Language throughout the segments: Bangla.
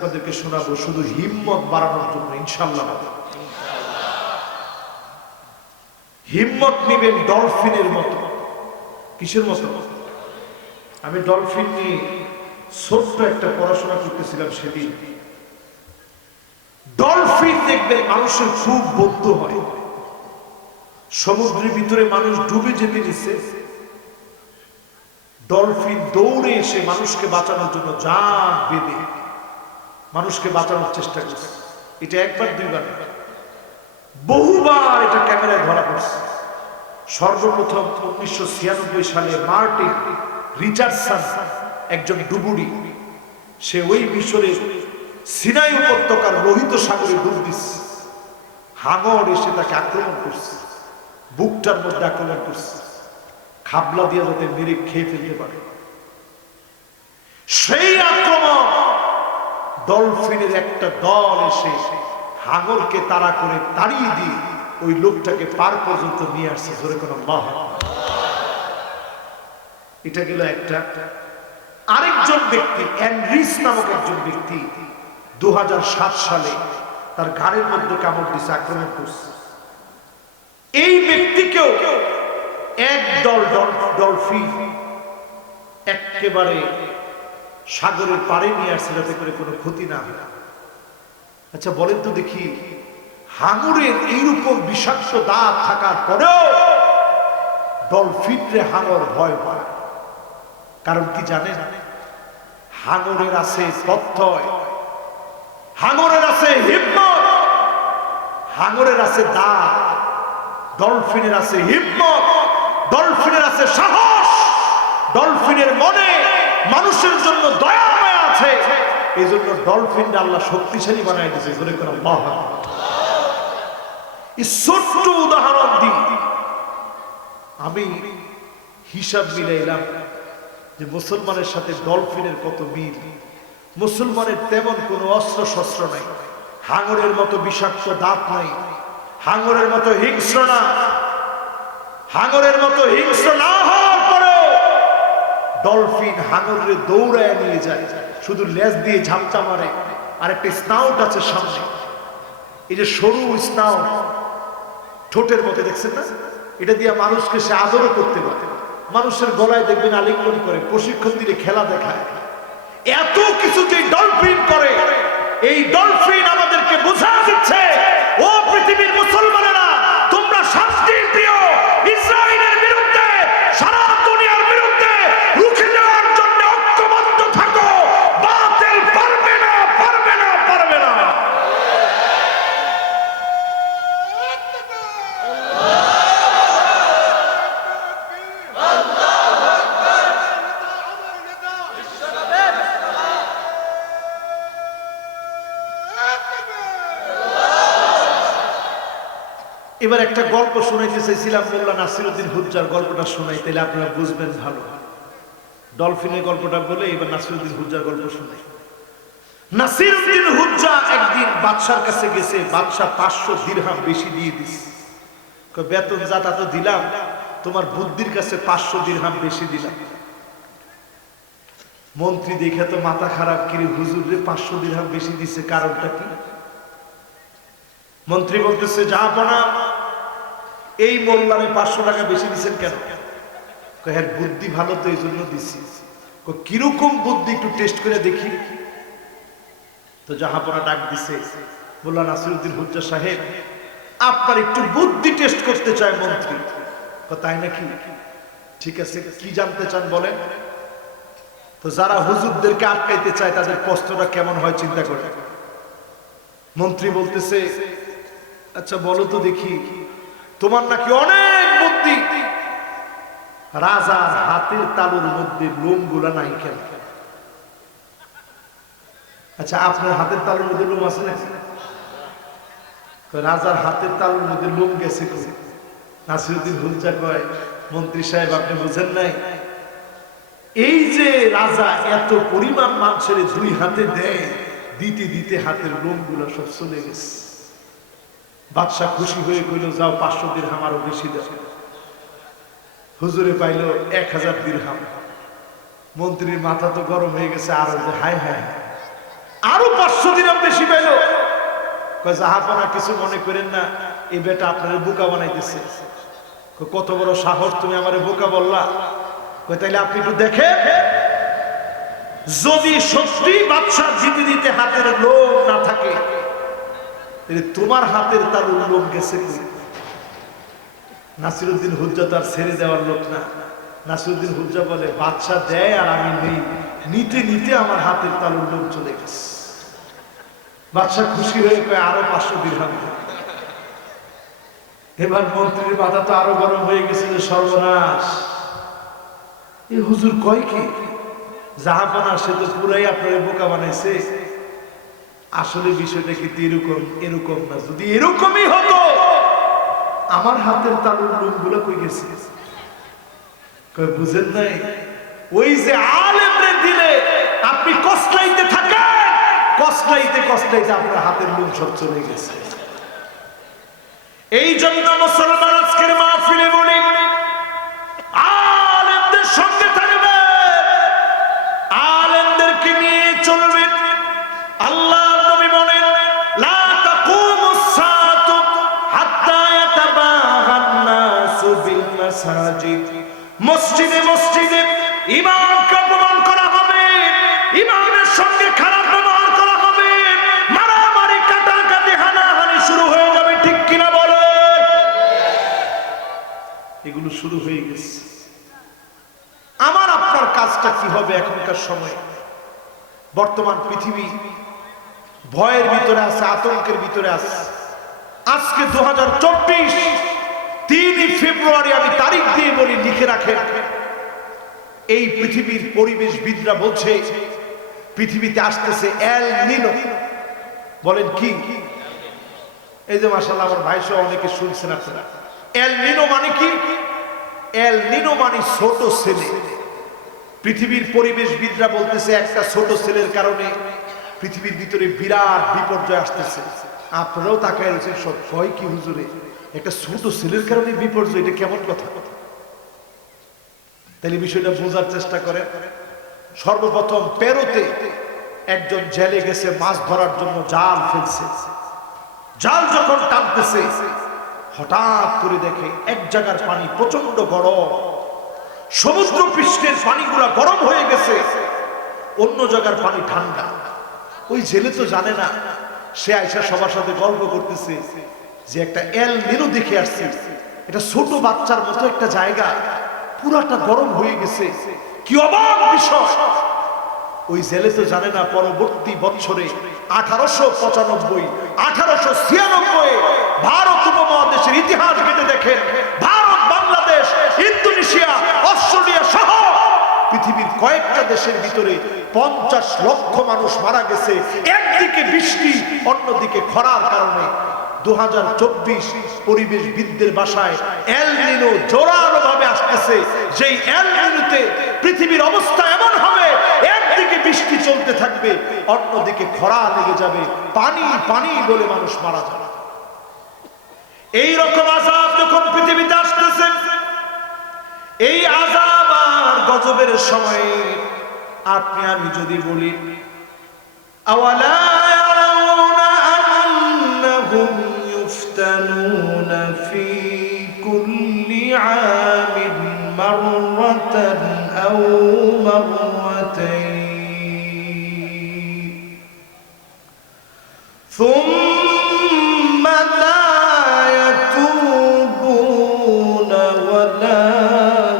আপনাদেরকে শোনাবো শুধু হিম্মত বাড়ানোর জন্য ইনশাআল্লাহ। হিম্মত নিবেন ডলফিনের মতো। কিসের মতো? আমি ডলফিন নিয়ে ছোট্ট একটা পড়াশোনা করতেছিলাম সেদিন। ডলফিন দেখবেন মানুষের খুব বন্ধু হয়। সমুদ্রের ভিতরে মানুষ ডুবে যেতে দিচ্ছে, ডলফিন দৌড়ে এসে মানুষকে বাঁচানোর জন্য জান বেঁধে মানুষকে বাঁচানোর চেষ্টা করছে। এটা একবার দুইবার, বহুবার এটা ক্যামেরায় ধরা পড়ছে। সর্বপ্রথম 1996 সালে মার্টিন রিচার্ডসন, একজন ডুবুরি, সে ওই মিশরের সিনাই উপত্যকার লোহিত সাগরে ডুব দিচ্ছে। হাঙর এসে তাকে আক্রমণ করছে, বুকটার মধ্যে আক্রমণ করছে, খাবলা দিয়ে যাতে মেরে খেয়ে ফেলতে পারে। সেই আক্রমণ ডলফিনের একটা দল এসে হাঙরকে তাড়া করে তাড়িয়ে দিয়ে ওই লোকটাকে পার পর্যন্ত নিয়ে আসছে। জোরে কোনো আল্লাহ। এটা গেল একটা। আরেকজন ব্যক্তি, অ্যান্ড্রিস নামক একজন ব্যক্তি, 2007 সালে তার ঘাড়ের মধ্যে কামড় দিছে, আক্রমণ করছে। এই ব্যক্তিকেও একদল ডলফিন একেবারে সাগরের পাড়ে নিয়ে আসছে যাতে করে কোনো ক্ষতি না হয়। আচ্ছা বলেন তো দেখি, হাঙরের এইরকম বিষাক্ত দাঁত থাকার পরেও ডলফিনরে হাঙর ভয় পায়। কারণ কি জানেন? হাঙরের আছে প্রত্যয়, হাঙরের আছে হিম্মত, হাঙরের আছে দাঁত, ডলফিনের আছে হিম্মত, ডলফিনের আছে সাহস, ডলফিনের মনে মানুষের জন্য দয়া মায়া আছে। এই জন্য ডলফিনটা আল্লাহ শক্তিশালী বানাই দিয়েছে। জোরে করে আল্লাহু আকবার। এই ছোট্ট উদাহরণ দিই আমি হিসাব মিলাইলাম যে মুসলমানের সাথে ডলফিনের কত মিল। মুসলমানের তেমন কোনো অস্ত্র শস্ত্র নাই, হাঙরের মতো বিষাক্ত দাঁত নাই, হাঙরের মতো হিংস্র না, হাঙরের মতো হিংস্র না হওয়ার পরেও ডলফিন হাঙরে দৌড়ায় নিয়ে যায়, শুধু লেজ দিয়ে ঝাপটা মারে। আর একটা স্নাউট আছে সামনে, এই যে সরু স্নাউট, ঠোঁটের মতো, দেখছেন না? এটা দিয়ে মানুষকে সে আদরও করতে পারে। মানুষের গলায় দেখবেন আলিঙ্গন করে, প্রশিক্ষণ দিলে খেলা দেখায়। এত কিছু যে ডলফিন করে, এই ডলফিন আমাদেরকে বোঝা দিচ্ছে, ও পৃথিবীর মুসলমানেরা, তোমরা শান্তির প্রিয় ইসরায়েলের বিরুদ্ধে, সারা দুনিয়ার বিরুদ্ধে রুখে দেওয়ার জন্য ঐক্যবদ্ধ থাকো। বাতিল পারবে না, পারবে না, পারবে না। এবার একটা গল্প শোনাইতে চাইছিলাম, মোল্লা নাসিরউদ্দিন হুজ্জার গল্পটা শোনাই, তাহলে আপনারা বুঝবেন ভালো। ডলফিনের গল্পটা বলে এবার নাসিরউদ্দিন হুজ্জার গল্প শোনাই। নাসিরউদ্দিন হুজ্জা একদিন বাদশার কাছে গেছে, বাদশা 500 দিরহাম বেশি দিয়ে দিছে। বেতন যা তা তো দিলাম, তোমার বুদ্ধির কাছে 500 দিরহাম বেশি দিলাম। মন্ত্রী দেখে তো মাথা খারাপ, কিরে হুজুর রে 500 দিরহাম বেশি দিছে, কারণটা কি? মন্ত্রী বলতেছে, জাহাপনা, এই মোল্লারে 500 টাকা বেশি দিচ্ছেন কেন? হ্যাঁ, বুদ্ধি ভালো তো এই জন্য দিচ্ছি। কিরকম বুদ্ধি একটু টেস্ট করে দেখি। তো জাহাপনা ডাক দিছে, মোল্লা নাসিরউদ্দিন হুজ্জা সাহেব, আপনার একটু বুদ্ধি টেস্ট করতে চায় মন্ত্রী। তাই নাকি? ঠিক আছে, কি জানতে চান বলেন। তো যারা হুজুরদেরকে আটকাইতে চায় তাদের কষ্টটা কেমন হয় চিন্তা করে। মন্ত্রী বলতেছে, আচ্ছা বলো তো দেখি, তোমার নাকি অনেক বুদ্ধি, রাজার হাতের তালুর মধ্যে লোম গুলা নাই কেন? আচ্ছা আপনার হাতের তালুর মধ্যে লোম আছে না? রাজার হাতের তালুর মধ্যে লোম গেছে। নাসিরউদ্দিন হুজ্জা কয়, মন্ত্রী সাহেব আপনি বুঝেন নাই, এই যে রাজা এত পরিমাণ মানুষের 2 হাতে দেয়, দিতে দিতে হাতের লোম গুলা সব চলে গেছে। বাদশা খুশি হয়ে কইল, যাও 500 দিরহাম আরো বেশি দাও। হুজুরে পাইল 1000 দিরহাম। মন্ত্রীর মাথা তো গরম হয়ে গেছে, আর হায় হায় আরো 500 দিরহাম বেশি পেল। কয় জাহাপনা কিছু মনে করেন না, এই বেটা আপনার বোকা বানাইতেছে। কত বড় সাহস, তুমি আমারে বোকা বললা? কয় তাইলে আপনি একটু দেখেন, যদি সত্যি বাদশা জিতে দিতে হাতের লোম না থাকে তাহলে তোমার হাতের তালুর লোম গেছে। নাসিরউদ্দিন হুজ্জা তার ছেড়ে দেওয়ার লোক না। নাসিরউদ্দিন হুজ্জা বলে বাদশা দেয় আর আমি নেই, নিতে নিতে আমার হাতের তালুর লোম চলে গেছে। বাদশা খুশি হয়ে কয় আরো 500 দিরহাম। এবার মন্ত্রীর মাথা তো আরো গরম হয়ে গেছে যে সর্বনাশ, এই হুজুর কয় কি? জাহাপনা সে তো পুরাই আপনার বোকা বানাইছে। আসলে বিষয়টা কিন্তু এরকম না। যদি এরকমই হতো আমার হাতের তালুর লোম গুলো কই গেছে? কয় বুঝেন নাই, ওই যে আলেমরে দিলে আপনি কষ্টলাইতে থাকেন, কষ্টলাইতে কষ্টলাইতে আপনার হাতের লোম সব চলে গেছে। এই জন্য মুসলমান আজকের মাহফিলে বলি, আলেমদের সঙ্গে থাকবে, আলেমদেরকে নিয়ে চলবে। আল্লাহ নবী বলেন লা তাকুমুস সাআতু হাত্তা ইয়াতাবাহান নাসু বিল মাসাজিদ। মসজিদে মসজিদে ইমামকে অপমান করা হবে, ইমামের সঙ্গে খারাপ ব্যবহার করা হবে, মারামারি কাটাকাটি হানাহানি শুরু হয়ে যাবে। ঠিক কিনা বলেন? এগুলো শুরু হয়ে গেছে। আমার আপনার কাজটা কি হবে এখনকার সময়? বর্তমান পৃথিবী ভয়ের ভিতরে আছে, আতঙ্কের ভিতরে আছে। আজকে 2024 3 ফেব্রুয়ারি, আমি তারিখ দিয়ে বলি, লিখে রাখেন। এই পৃথিবীর পরিবেশবিদরা বলছে পৃথিবীতে আসতেছে এল নিনো। বলেন কি? এই যে মাশাআল্লাহ আমার ভাই সহ অনেকে শুনছেন আপনারা। এল নিনো মানে কি? এল নিনো মানে ছোট ছেলে। পৃথিবীর পরিবেশবিদরা বলতেছে একটা ছোট ছেলের কারণে পৃথিবীর ভিতরে বিরাট বিপর্যয় আসতেছে। আপনারাও তাকায় রয়েছেন, সব ভয় কি হুজুরে, একটা ছোট ছেলের কারণে বিপর্যয়, এটা কেমন কথা? তাহলে বিষয়টা বোঝার চেষ্টা করেন। সর্বপ্রথম পেরোতে একজন জেলে গেছে মাছ ধরার জন্য, জাল ফেলছে। জাল যখন টানতেছে হঠাৎ করে দেখে এক জায়গার পানি প্রচন্ড গরম, সমুদ্র পৃষ্ঠের পানিগুলা গরম হয়ে গেছে, অন্য জায়গার পানি ঠান্ডা। ওই জেলে তো জানে না, সে আয়সা সবার সাথে গল্প করতেছে যে একটা এল নিনো দেখে আসছে, এটা ছোট বাচ্চার মতো একটা জায়গা, পুরাটা গরম হয়ে গেছে, কি অবাক বিষয়। ওই জেলে তো জানে না পরবর্তী বছরে 1895, 1896 ভারত উপমহাদেশের ইতিহাস ঘেঁটে দেখেন, ভারত, বাংলাদেশ, ইন্দোনেশিয়া, অস্ট্রেলিয়া সহ পৃথিবীর কয়েকটা দেশের ভিতরে 50 লক্ষ মানুষ মারা গেছে একদিকে বৃষ্টি অন্যদিকে খরার কারণে। 2024 পরিবেশবিদদের ভাষায় এল নিনো জোরালো ভাবে আসতেছে। যেই এল নিনোতে পৃথিবীর অবস্থা এমন হবে, একদিকে বৃষ্টি চলতে থাকবে, অন্যদিকে খরা লেগে যাবে, পানি পানি বলে মানুষ মারা যাবে। এই রকম আযাব যখন পৃথিবীতে আসতেছে, এই আযাব আর গজবের সময় আপনি আমি যদি বলি আওয়ালা ইয়ারাউনা আন্নাহুম ইফতানুনা ফি কুল্লি আমিন মাররাতান আও মাররাতাইন সুম্মা লা ইয়াতুবুনা ওয়া লা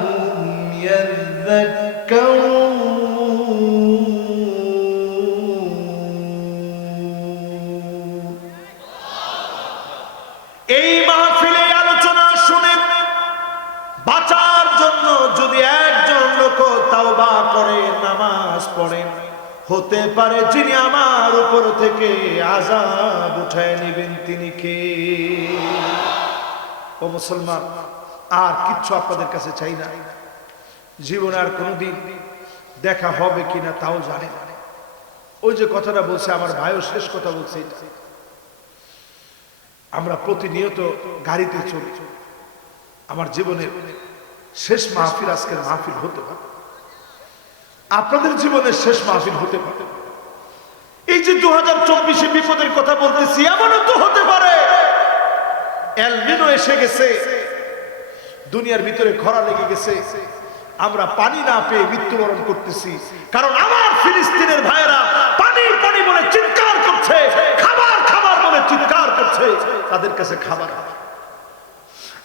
হুম ইয়াযাক্কারুন। এই মাহফিলে আলোচনা শুনে বাঁচার জন্য যদি একজন লোক তাওবা করে, নামাজ পড়ে, হতে পারে যিনি আমার উপর থেকে আযাব উঠায় নেবেন তিনি কে? ও মুসলমান, আর কিচ্ছু আপনাদের কাছে চাই না। জীবনে আর কোনোদিন দেখা হবে কিনা তাও জানে না। ওই যে কথাটা বলছে আমার ভাইও, শেষ কথা বলছে, আমরা প্রতিনিয়ত গাড়িতে চলি। আমার জীবনের শেষ মাহফিল আজকের মাহফিল হতে পারে, আপনাদের জীবনের শেষ মাহফিল হতে পারে। এই যে 2024 বিপদের কথা বলতেছি, এমনও তো হতে পারে এল নিনো এসে গেছে, দুনিয়ার ভিতরে খরা লেগে গেছে, আমরা পানি না পেয়ে মৃত্যুবরণ করতেছি। কারণ আমার ফিলিস্তিনের ভাইয়েরা পানি পানি বলে চিৎকার করছে, খাবার খাবার বলে চিৎকার করছে, তাদের কাছে খাবার।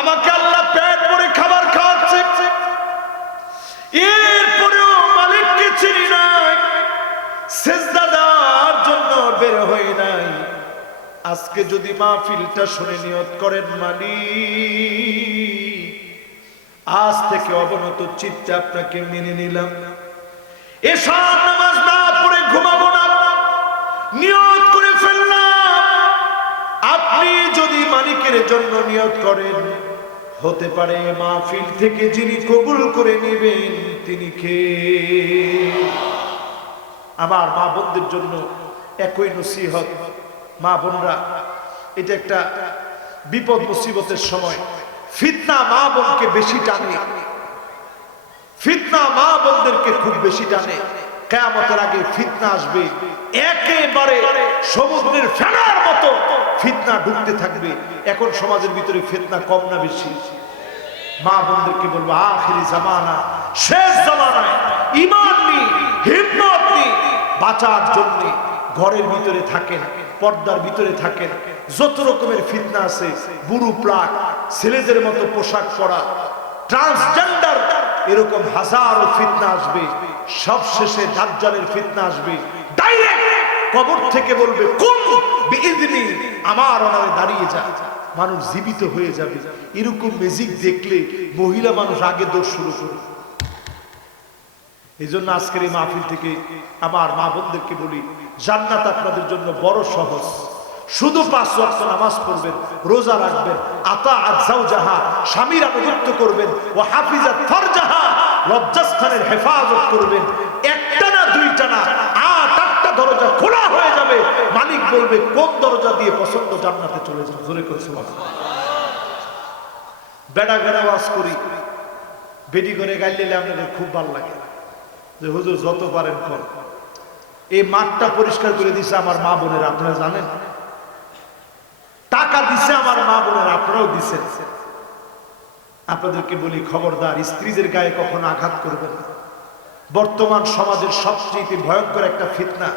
আমাকে আল্লাহ পেট ভরে খাবার খাওয়াচ্ছে, এরপরেও মালিককে চিনি নাই, সেজদা দেওয়ার জন্য বের হই নাই। আজকে যদি মাহফিলটা শুনে নিয়ত করেন, মালিক আজ থেকে অবনত চিত্তে আপনাকে মেনে নিলাম, এশার নামাজ না পড়ে ঘুমাবো না, নিয়ত করে ফেললাম। আপনি যদি মালিকের জন্য নিয়ত করেন, হতে পারে মাহফিল থেকে যিনি কবুল করে নেবেন তিনি কে? আমার মা বোনদের জন্য একই নসিহত। মা বোনরা, এটা একটা বিপদ মুসিবতের সময় ফিতনা মা বোনকে বেশি টানে, ফিতনা মা বোনদেরকে খুব বেশি টানে। কিয়ামতের আগে ফিতনা আসবে, একেবারে সমুদ্রের ফেনার মতো ফিতনা ঢুকতে থাকবে। এখন সমাজের ভিতরে ফিতনা কম না বেশি? মা বোনদেরকে বলবো, আখিরি জামানা, শেষ জামানায় ঈমান নিয়ে হিম্মত নিয়ে বাঁচার জন্য ঘরের ভিতরে থাকেন, পর্দার ভিতরে থাকেন। যত রকমের ফিতনা আছে, বুড়ু প্লাক, ছেলেদের মতো পোশাক পরা, ট্রান্সজেন্ডার, এরকম হাজারো ফিতনা আসবে। সব শেষে দাজ্জালের ফিতনা আসবে। ডাইরেক্ট কবর থেকে বলবে, কুম বিইذনি, আমার অনারে দাঁড়িয়ে যা। মানুষ জীবিত হয়ে যাবে। এরকম ম্যাজিক দেখলে মহিলা মানুষ আগে দৌড় শুরু করবে। এই জন্য আজকের এই মাহফিল থেকে আমার মা বোনদেরকে বলি, জান্নাত আপনাদের জন্য বড় সহজ। শুধু 5 ওয়াক্ত নামাজ পড়বেন, রোজা রাখবেন, আতাআত যাওজাহা, স্বামীর আনুগত্য করবেন, ওয়া হাফিজাত ফারজাহা, লজ্জাস্থানের হেফাজত করবেন। একটা না দুইটা না, 8-8টা দরজা খোলা হয়ে যাবে। মালিক বলবে, কোন দরজা দিয়ে পছন্দ জান্নাতে চলে যান। জোরে করে সুবহানাল্লাহ। বেড়া বেড়া ওয়াজ করি, বেডি করে গাইলে আপনাদের খুব ভালো লাগে যে হুজুর যত পারেন কর। এই মাঠটা পরিষ্কার করে দিছে আমার মা বোনেরা, আপনারা জানেন। টাকা দিছে আমার মা বোনেরা, আপনারাও দিচ্ছেন। আপনাদেরকে বলি, খবরদার, স্ত্রীদের গায়ে কখনো আঘাত করবেন না। বর্তমান সমাজের সবচেয়ে ভয়ঙ্কর একটা ফিতনা,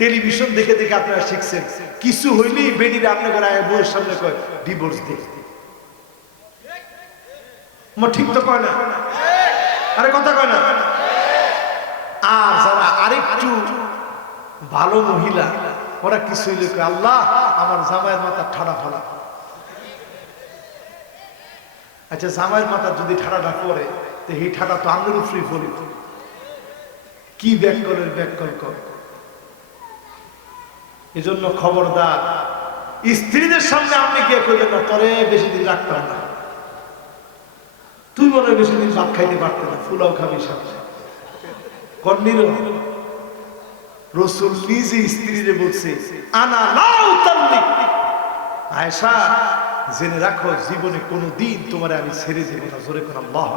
টেলিভিশন দেখে দেখে আপনারা শিখছেন, কিছু হইলেই বেডিরা আপনাদের বউয়ের সামনে কয় ডিভোর্স দে। ঠিক তো কয় না? আরে কথা কয় না? আর যারা আরেকটু ভালো মহিলা, ওরা কিছু হইলে কয়, আল্লাহ আমার জামাইয়ের মাথা ঠাড়া ফেলা। আচ্ছা, জামাইয়ের মাথা যদি ঠাড়াটা পড়ে, তো এই ঠাড়া তো আঙ্গুল ফ্রি ফলি। কি ব্যাককলের ব্যাককল কর। এই জন্য খবরদার, স্ত্রীদের সামনে আপনি গিয়ে কইবেন না, তোরে বেশি দিন রাখতাম না, তুই মনে হয় বেশি দিন ভাত খাইতে পারতে না, ফুলাও খাবি সামনে। কর্ণীর রাসূল নিজে স্ত্রীরে বলছে, আনা লাউ তাল্লিক, আয়েশা জেনে রাখো, জীবনে কোনোদিন তোমারে আমি ছেড়ে দেব না। জোরে কোন আল্লাহ।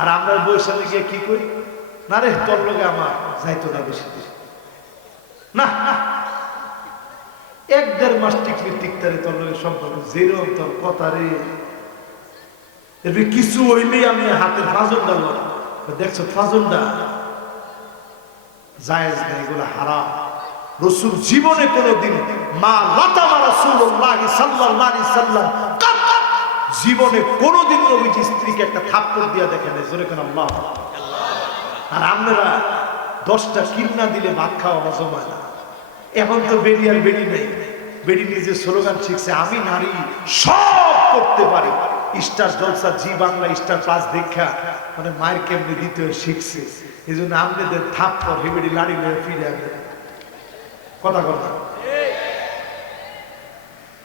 আর আমরা বউয়ের সাথে গিয়ে কি করি, না রে তোর লগে আমার যাইতো না বেশি দিন না, 1-1.5 মাস টিকলে টিকতারে তোর লগে সম্পর্ক, যেরকম তোর কথা রে, এরপরে কিছু হইলেই আমি হাতের ফাজনটা লড়। দেখছো ফাজনটা জায়েজ না, এগুলো হারাম। রাসূল জীবনে কোনোদিন মা লাতামা রাসূলুল্লাহ সাল্লাল্লাহু আলাইহি সাল্লাম জীবনে কোনোদিন নবীজি স্ত্রীকে একটা থাপ্পড় দিয়া দেখেন। জোরে কেন আল্লাহ। আর আপনারা 10টা কিন্না দিলে ভাত খাওয়া হজম হয় না। এখন তো বেডি আর বেডি নেই, বেডি নিজে স্লোগান শিখছে, আমি নারী সব করতে পারি। স্টার জলসা, জি বাংলা, স্টার প্লাস দেখা মানে মায়ের কেমনি দিতে শিখছে। এই জন্য আপনাদের থাপ্পড় হেবেডি লাড়ি লয়ে ফিরে আসবে। কথা কথা।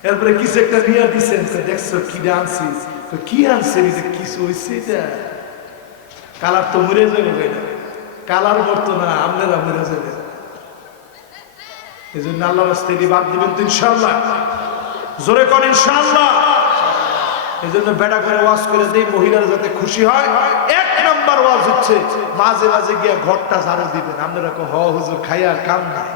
এরপরে কিছু একটা নিয়ে দিচ্ছেন, দেখছো কি আনছি, কি আনছে, কিছু হয়েছে, কালার তো মরে যাবে, কালার মরতো না, আপনারা মরে যাবে। এই জন্য আল্লাহর রাস্তায় বাদ দিবেন তো ইনশাআল্লাহ। জোরে কর ইনশাআল্লাহ। এই জন্য বেড়া করে ওয়াজ করে দেই, মহিলারা যাতে খুশি হয়। 1 নাম্বার আমার ওয়াজ হচ্ছে, মাঝে মাঝে গিয়ে ঘরটা ঝাড়ু দিবেন। আপনারা কো হ হুজুর, খাইয়া আর কাম নাই।